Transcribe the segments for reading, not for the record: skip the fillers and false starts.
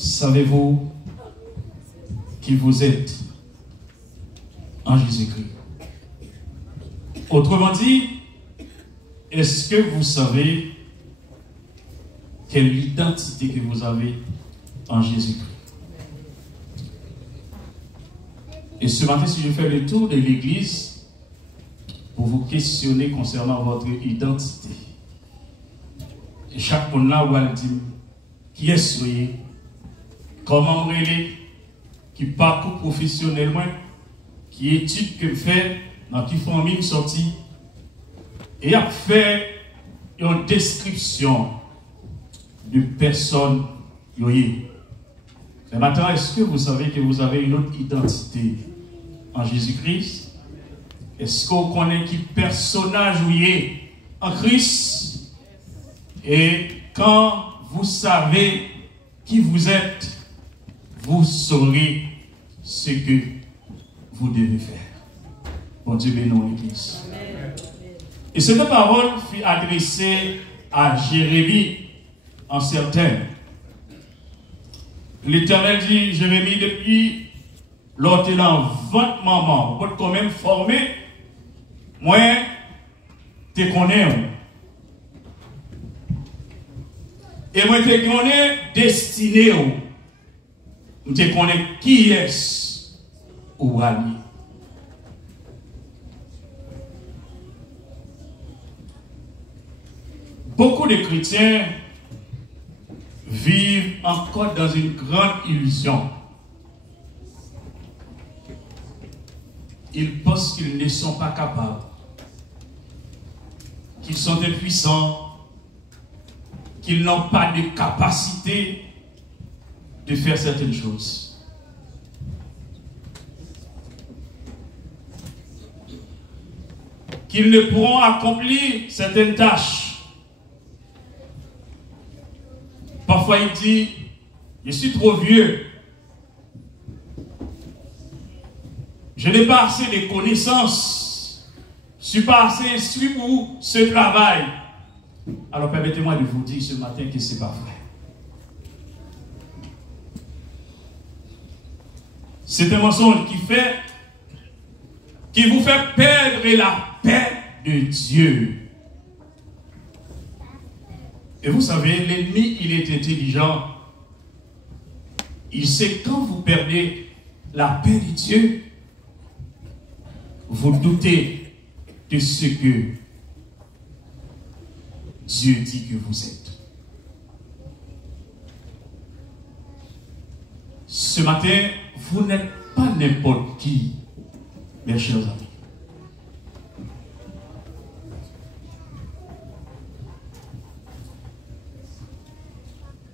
Savez-vous qui vous êtes en Jésus-Christ? Autrement dit, est-ce que vous savez quelle identité que vous avez en Jésus-Christ? Et ce matin, si je fais le tour de l'Église pour vous questionner concernant votre identité, et chaque monde là va dire qui est-ce, comment on est, qui parcourt professionnellement, qui étude que fait, dans qui famille sortie, et a fait une description de personne. Ce matin, est-ce que vous savez que vous avez une autre identité en Jésus-Christ? Est-ce qu'on connaît qui personnage vous êtes en Christ? Et quand vous savez qui vous êtes, vous saurez ce que vous devez faire. Bon Dieu bénisse l'Église. Et cette parole fut adressée à Jérémie en certain. L'Éternel dit, Jérémie, depuis lors tu es dans votre maman, vous pouvez quand même former, moi, tu connais. Et moi, tu connais destiné. Je connais qui est ou ami. Beaucoup de chrétiens vivent encore dans une grande illusion. Ils pensent qu'ils ne sont pas capables, qu'ils sont impuissants, qu'ils n'ont pas de capacité de faire certaines choses. Qu'ils ne pourront accomplir certaines tâches. Parfois il dit, je suis trop vieux. Je n'ai pas assez de connaissances. Je ne suis pas assez instruit pour ce travail. Alors permettez-moi de vous dire ce matin que ce n'est pas vrai. C'est un mensonge qui vous fait perdre la paix de Dieu. Et vous savez, l'ennemi, il est intelligent. Il sait quand vous perdez la paix de Dieu, vous doutez de ce que Dieu dit que vous êtes. Ce matin, vous n'êtes pas n'importe qui, mes chers amis.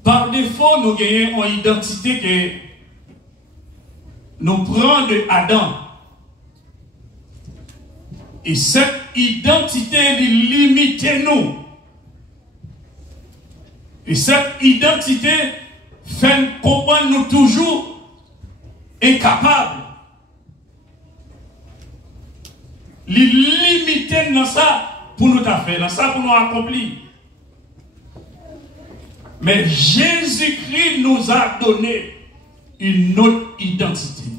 Par défaut, nous gagnons une identité que nous prenons de Adam. Et cette identité limite nous. Et cette identité fait comprendre nous toujours incapables. Limiter dans ça pour nous faire, dans ça pour nous accomplir. Mais Jésus-Christ nous a donné une autre identité.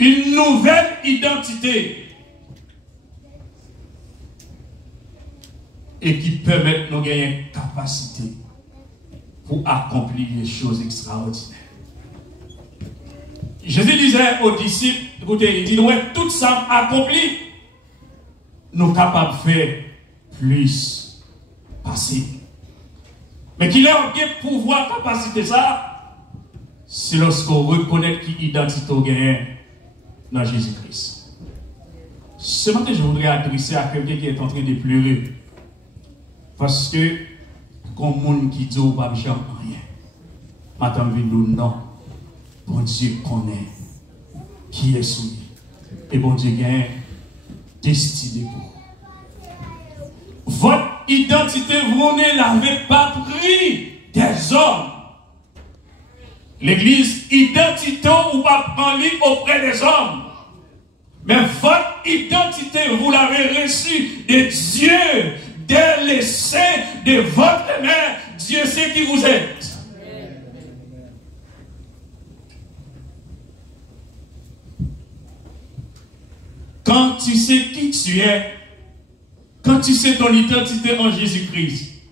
Une nouvelle identité. Et qui permet de nous gagner une capacité pour accomplir des choses extraordinaires. Jésus disait aux disciples, écoutez, il dit, ouais, tout ça accompli, nous sommes capables de faire plus passer. Mais qu'il ait un pouvoir, capacité ça, c'est lorsqu'on reconnaît qu'il identité au gain dans Jésus-Christ. Ce matin, je voudrais adresser à quelqu'un qui est en train de pleurer. Parce que, comme monde qui dit, pas jamais rien. Madame Vindou, non. Bon Dieu connaît qui est soumis. Et bon Dieu gagne destiné pour vous. Votre identité, vous ne l'avez pas pris des hommes. L'église, identité, ou pas prendre auprès des hommes. Mais votre identité, vous l'avez reçue de Dieu, dès le sein de votre mère. Dieu sait qui vous êtes. tu sais qui tu es, quand tu sais ton identité en Jésus-Christ,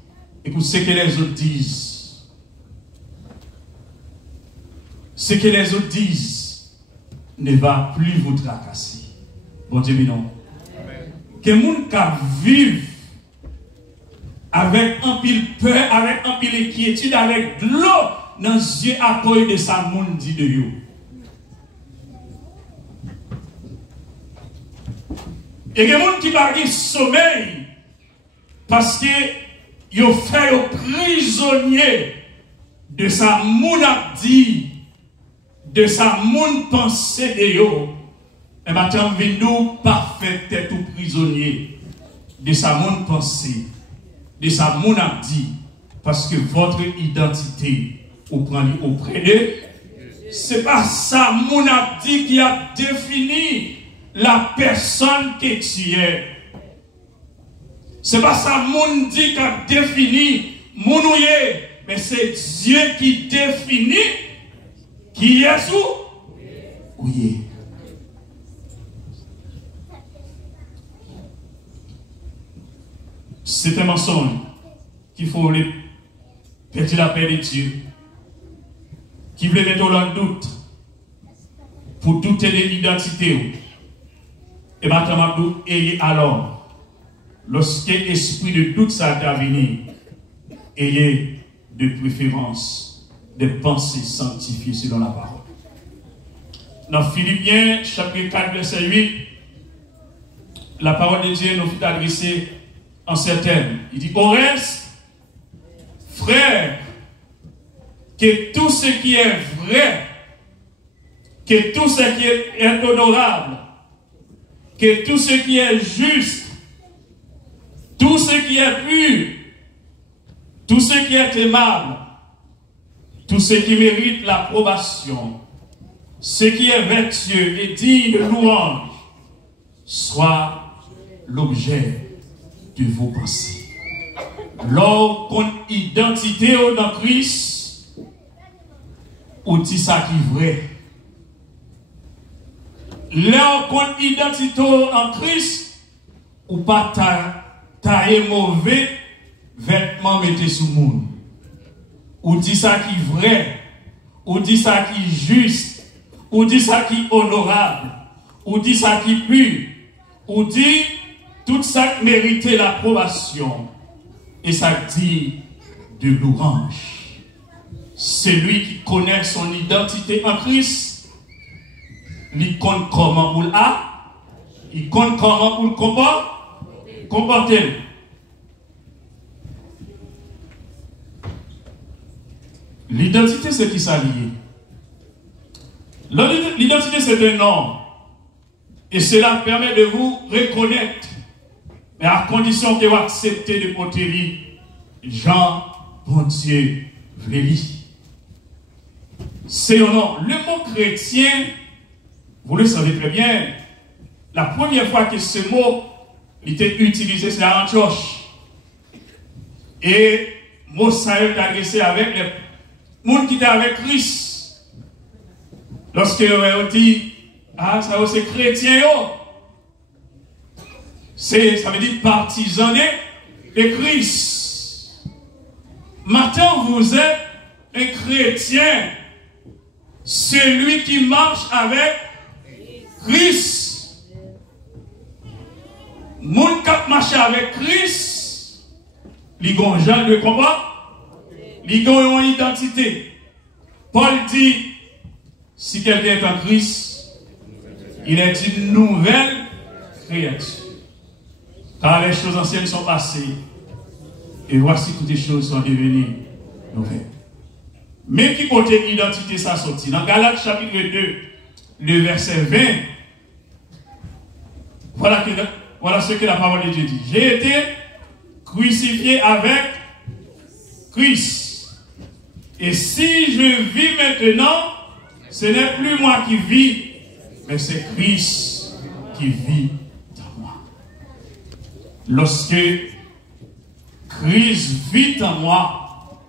écoute ce que les autres disent. Ce que les autres disent ne va plus vous tracasser. Bon Dieu, mais non. Que les gens qui vivent avec un pile peur, avec un pile inquiétude, avec de l'eau dans les yeux à cause de sa monde dit de vous. Et il y a des gens qui parlent sommeil parce que ils ont fait prisonnier de sa monde dit, de sa monde pensée de vous. Et maintenant, nous parfait tête ou prisonnier de sa monde pensée, de sa monde dit, parce que votre identité vous prenez auprès d'eux. C'est pas ça mon dit qui a défini la personne que tu es. C'est pas ça mon dit qui a défini mon ouïe, mais c'est Dieu qui définit qui est où? Oui. C'est un mensonge qu'il faut perdre la paix de Dieu, qui veut mettre dans le doute pour douter de l'identité. Et maintenant, ayez alors, lorsque l'esprit de doute ça va venir, ayez de préférence des pensées sanctifiées selon la parole. Dans Philippiens, chapitre 4, verset 8, la parole de Dieu nous fait adresser en ces termes. Il dit, au reste, frères, que tout ce qui est vrai, que tout ce qui est honorable, que tout ce qui est juste, tout ce qui est pur, tout ce qui est aimable, tout ce qui mérite l'approbation, ce qui est vertueux et digne de louange, soit l'objet de vos pensées. Lors qu'on identité dans Christ, on dit ça qui est vrai. Lors qu'on identité en Christ, ou pas tailler mauvais vêtements mettez sous monde. Ou dit ça qui est vrai, ou dit ça qui est juste, ou dit ça qui est honorable, ou dit ça qui est pur, ou dit tout ça qui mérite l'approbation, et ça dit de louange. Celui qui connaît son identité en Christ, il compte comment pour il compte comment pour le comporter. L'identité, c'est qui s'allie. L'identité, c'est un nom. Et cela permet de vous reconnaître. Mais à condition que vous acceptez de porter Jean, bon Dieu, Vlélie. C'est un nom. Le mot chrétien, vous le savez très bien, la première fois que ce mot était utilisé, c'est à Antioche. Et mot ça est adressé avec les gens qui étaient avec Christ. Lorsque on dit, ah, ça c'est chrétien, ça veut dire partisan de Christ. Maintenant, vous êtes un chrétien, celui qui marche avec Christ. Moun qui marche avec Christ, ils ont un genre de combat, ils ont une identité. Paul dit, si quelqu'un est en Christ, il est une nouvelle créature. Car les choses anciennes sont passées, et voici que toutes les choses sont devenues nouvelles. Mais qui côté identité ça sorti? Dans Galates chapitre 2, le verset 20, voilà ce que la parole de Dieu dit. J'ai été crucifié avec Christ. Et si je vis maintenant, ce n'est plus moi qui vis, mais c'est Christ qui vit en moi. Lorsque Christ vit en moi,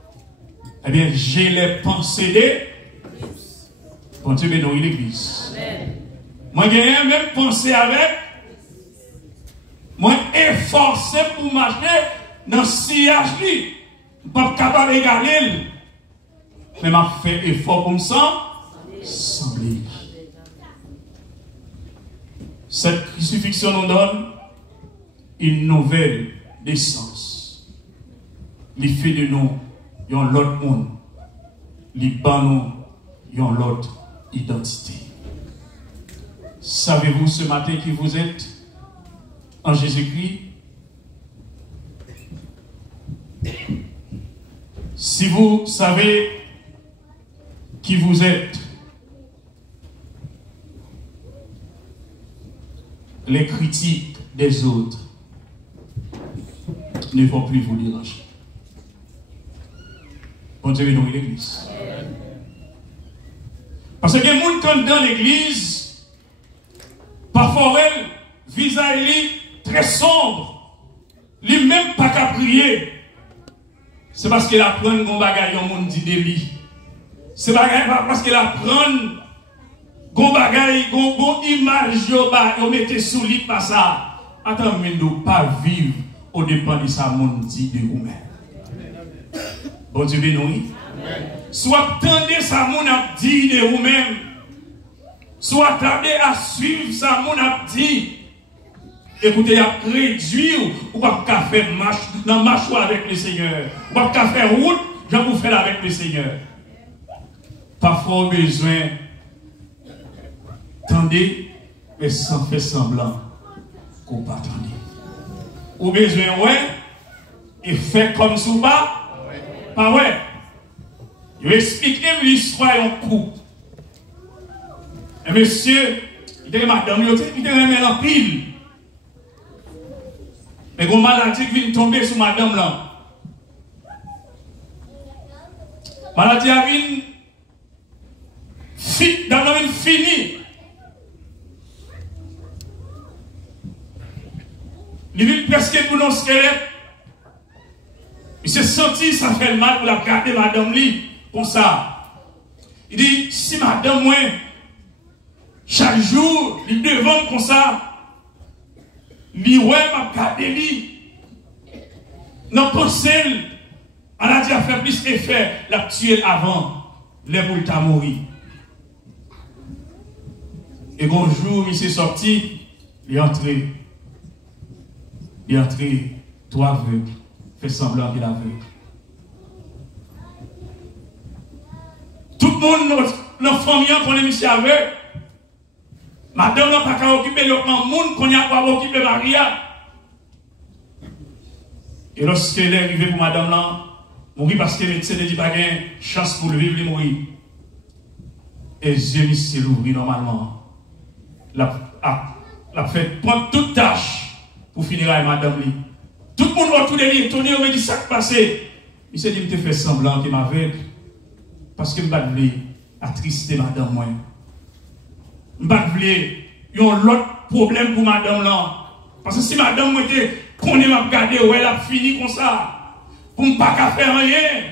eh bien, j'ai les pensées de bon Dieu, mais non, il est Christ. Moi, j'ai même pensé avec Moi, efforcé pour marcher dans le sillage. Je ne suis pas capable de regarder. Mais je fais effort pour me sembler. Cette crucifixion nous donne une nouvelle naissance. Il fait de nous un autre monde. Il bat nous une autre identité. Savez-vous ce matin qui vous êtes en Jésus-Christ? Si vous savez qui vous êtes, les critiques des autres ne vont plus vous déranger. Bon Dieu, nous l'église. Parce que les gens qui dans l'église, parfois, visage très sombre, lui même pas qu'à prier. C'est parce qu'il apprend un bagage au monde dit de lui. C'est parce qu'il apprend un bagage, une image, on mettez sous lui pas ça. Attends, mais nous pas vivre au dépend de ça monde dit de vous-même. Bon Dieu béni. Soit tendez ça monde a dit de vous-même. Soit attendez à suivre ça monde a dit. Écoutez, à réduire ou pas faire marche dans marche avec le Seigneur. Ou pas faire route, je vous faire avec le Seigneur. Parfois besoin tendez mais sans faire semblant qu'on pas attendre. Ou besoin ouais et fait comme ça pas ouais. Je vais expliquer l'histoire en couple. Et monsieur, il était madame, il était en pile. Mais une maladie qui vient tomber sur madame là. Maladie a vient fini. Il vient presque pour nos squelettes. Il s'est senti, ça fait mal pour la garder madame lui. Comme ça. Il dit, si madame moi, chaque jour, il devant comme ça, il ouais, m'a gardé lui. Non, pensée, on a dit à faire plus d'effet, la tuer avant, les boules t'a mouru. Et bonjour, il s'est sorti, il est entré. Il est entré, toi aveugle, fait semblant qu'il est aveugle. Tout le monde, nos familles, qu'on est mis aveugle. Madame n'a pas qu'à occuper le monde qu'on a pas occupé Maria. Et lorsqu'elle est arrivée pour madame là, mourir parce que le médecin ne dit pas qu'il chance pour le vivre, il mourir. Et les yeux s'est ouvert normalement. La fait prendre toute tâche pour finir avec madame lui. Tout le monde autour de lui étonné, on me dit ça qui passé. Il s'est dit, il te fait semblant qu'il m'avait. Parce que je ne veux pas attrister madame moi. Je ne veux pas un autre problème pour madame là. Parce que si madame moi était qu'on est m'a gardé, elle a fini comme ça. Pour ne pas faire rien.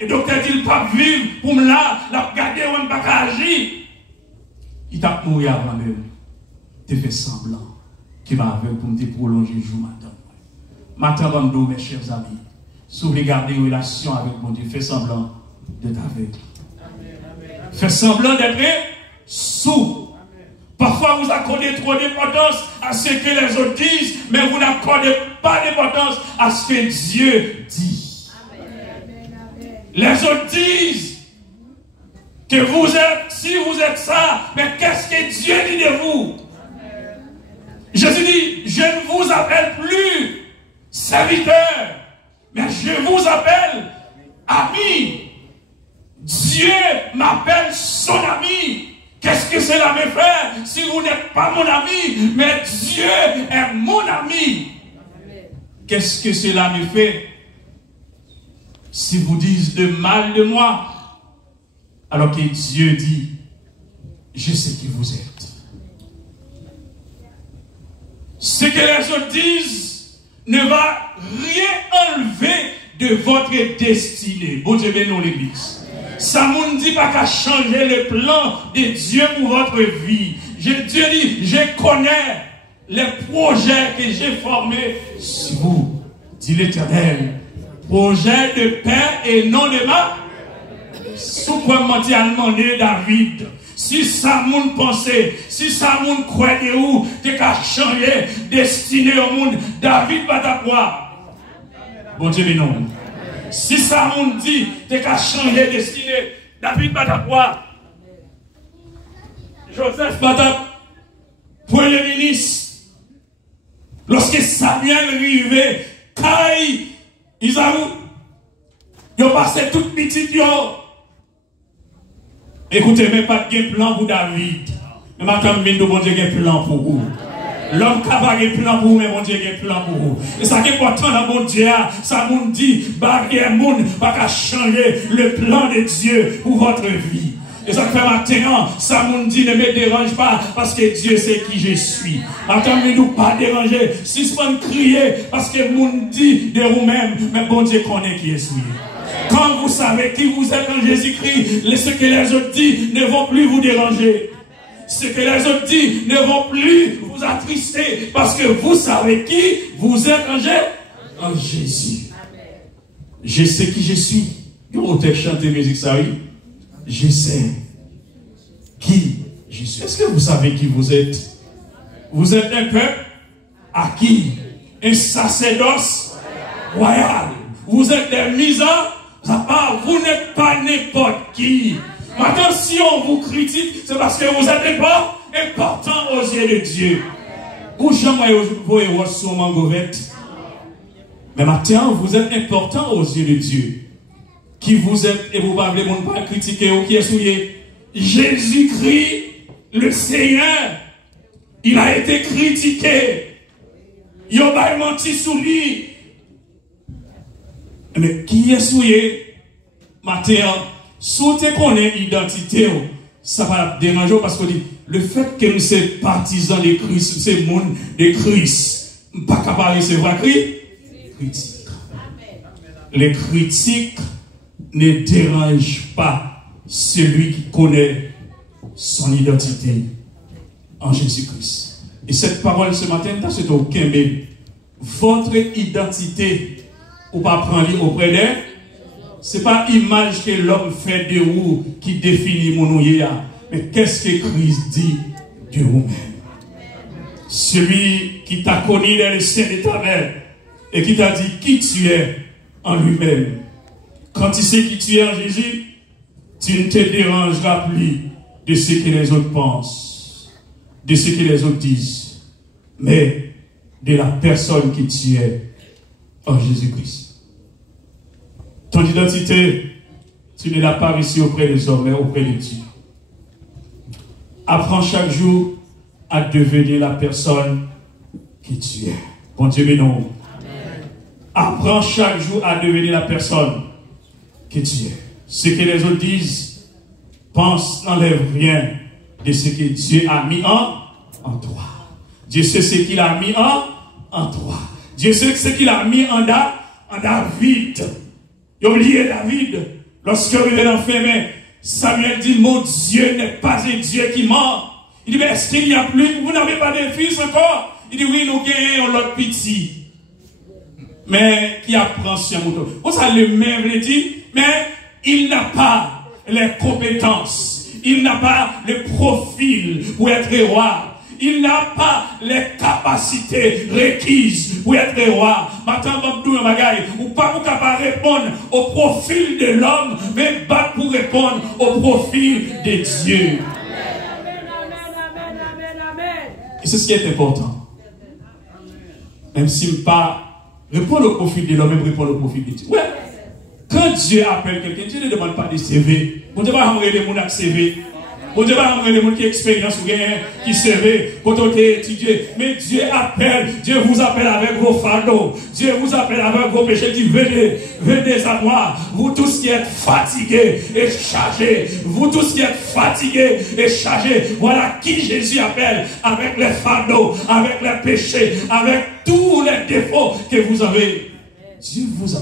Et docteur dit pas vivre pour me la garder ou ne pas agir. Il t'a mouru avant même. Tu fais semblant qu'il va avec pour me prolonger le jour madame. Maintenant, mes chers amis, si vous voulez garder une relation avec mon Dieu, fais semblant d'être avec. Fais semblant d'être sous. Parfois, vous accordez trop d'importance à ce que les autres disent, mais vous n'accordez pas d'importance à ce que Dieu dit. Les autres disent que vous êtes, si vous êtes ça, mais qu'est-ce que Dieu dit de vous? Jésus dit, je ne vous appelle plus serviteur, mais je vous appelle ami. Dieu m'appelle son ami. Qu'est-ce que cela me fait si vous n'êtes pas mon ami, mais Dieu est mon ami? Qu'est-ce que cela me fait si vous dites de mal de moi, alors que Dieu dit, je sais qui vous êtes. Ce que les autres disent ne va rien enlever de votre destinée. Bon Dieu bénisse l'église. Ça ne dit pas qu'à changer le plan de Dieu pour votre vie. Dieu dit, je connais les projets que j'ai formés sur vous, dit l'Éternel. Projet de paix et non de mal. Sous quoi m'a demandé David, si ça moun pensait, si ça moun croyait où, t'es qu'à changer destiné au monde, David va t'avoir. Bon Dieu, mais non. Si ça moun dit, t'es qu'à changer destiné, David va t'avoir. Joseph va t'avoir. Premier ministre, lorsque Samuel arrivait, Kai, Isaou, ils ont passé toute petite yo. Écoutez, mais pas de plan pour David. Mais maintenant, bon Dieu a un plan pour vous. L'homme qui a un plan pour vous, mais bon Dieu a un plan pour vous. Et ça qui est important dans mon Dieu, ça nous dit, barrière monde, pas changer le plan de Dieu pour votre vie. Et ça fait maintenant, ça nous dit, ne me dérange pas, parce que Dieu sait qui je suis. Attendez-nous pas déranger, si ce pas crier, parce que nous dit de vous-même, mais bon Dieu connaît qui je suis. Quand vous savez qui vous êtes en Jésus-Christ, ce que les autres disent ne vont plus vous déranger. Ce que les autres disent ne vont plus vous attrister, parce que vous savez qui vous êtes en Jésus. Je sais qui je suis. Vous avez chanté musique, ça oui. Je sais qui je suis. Est-ce que vous savez qui vous êtes? Vous êtes un peuple acquis, un sacerdoce royal. Vous êtes des misères. Vous n'êtes pas n'importe qui. Maintenant, si on vous critique, c'est parce que vous êtes important aux yeux de Dieu. Ou jamais vous voyez sur Mangovette. Mais maintenant, vous êtes important aux yeux de Dieu. Qui vous êtes, et vous parlez, vous ne pas critiquer, ou qui est souillé. Jésus-Christ, le Seigneur, il a été critiqué. Il a menti sur lui. Mais qui est souillé? Matin, si tu connais l'identité, ça va déranger parce que le fait que nous sommes partisans de Christ, c'est le monde de Christ, pas capable de recevoir critique. Les critiques ne dérangent pas celui qui connaît son identité en Jésus-Christ. Et cette parole ce matin, c'est aucun mais votre identité, ou pas prendre auprès d'elle, ce n'est pas l'image que l'homme fait de vous qui définit mon nouïa, mais qu'est-ce que Christ dit de vous-même. Celui qui t'a connu dans le sein de ta mère et qui t'a dit qui tu es en lui-même. Quand tu sais qui tu es en Jésus, tu ne te dérangeras plus de ce que les autres pensent, de ce que les autres disent, mais de la personne qui tu es en Jésus-Christ. Ton identité, tu ne l'as pas reçue auprès des hommes, mais auprès de Dieu. Apprends chaque jour à devenir la personne qui tu es. Bon Dieu, mais non. Apprends chaque jour à devenir la personne que tu es. Ce que les autres disent, pense, n'enlève rien de ce que Dieu a mis en toi. Dieu sait ce qu'il a mis en toi. Dieu sait ce qu'il a mis en David. Il a oublié David. Lorsqu'il est enfermé, Samuel dit, mon Dieu n'est pas un Dieu qui ment. Il dit, mais est-ce qu'il n'y a plus? Vous n'avez pas de fils encore? Il dit, oui, nous gagnons l'autre petit. Mais qui apprend sur un mouton. Vous savez, le même le dit, mais il n'a pas les compétences. Il n'a pas le profil pour être roi. Il n'a pas les capacités requises pour être roi. Maintenant, ou pas pour capable répondre au profil de l'homme, mais pas pour répondre au profil de Dieu. Et c'est ce qui est important. Même s'il pas répondre au profil de l'homme, même répondre au profil de Dieu. Ouais. Quand Dieu appelle quelqu'un, Dieu ne demande pas de CV. Vous ne devez pas envoyer des gens avec CV. Vous ne devez pas envoyer des gens qui ont expérience ou qui CV, quand on est étudié. Mais Dieu vous appelle avec vos fardeaux. Dieu vous appelle avec vos péchés. Il dit, venez à moi. Vous tous qui êtes fatigués et chargés. Vous tous qui êtes fatigués et chargés. Voilà qui Jésus appelle avec les fardeaux, avec les péchés, avec tous les défauts que vous avez. Dieu vous appelle.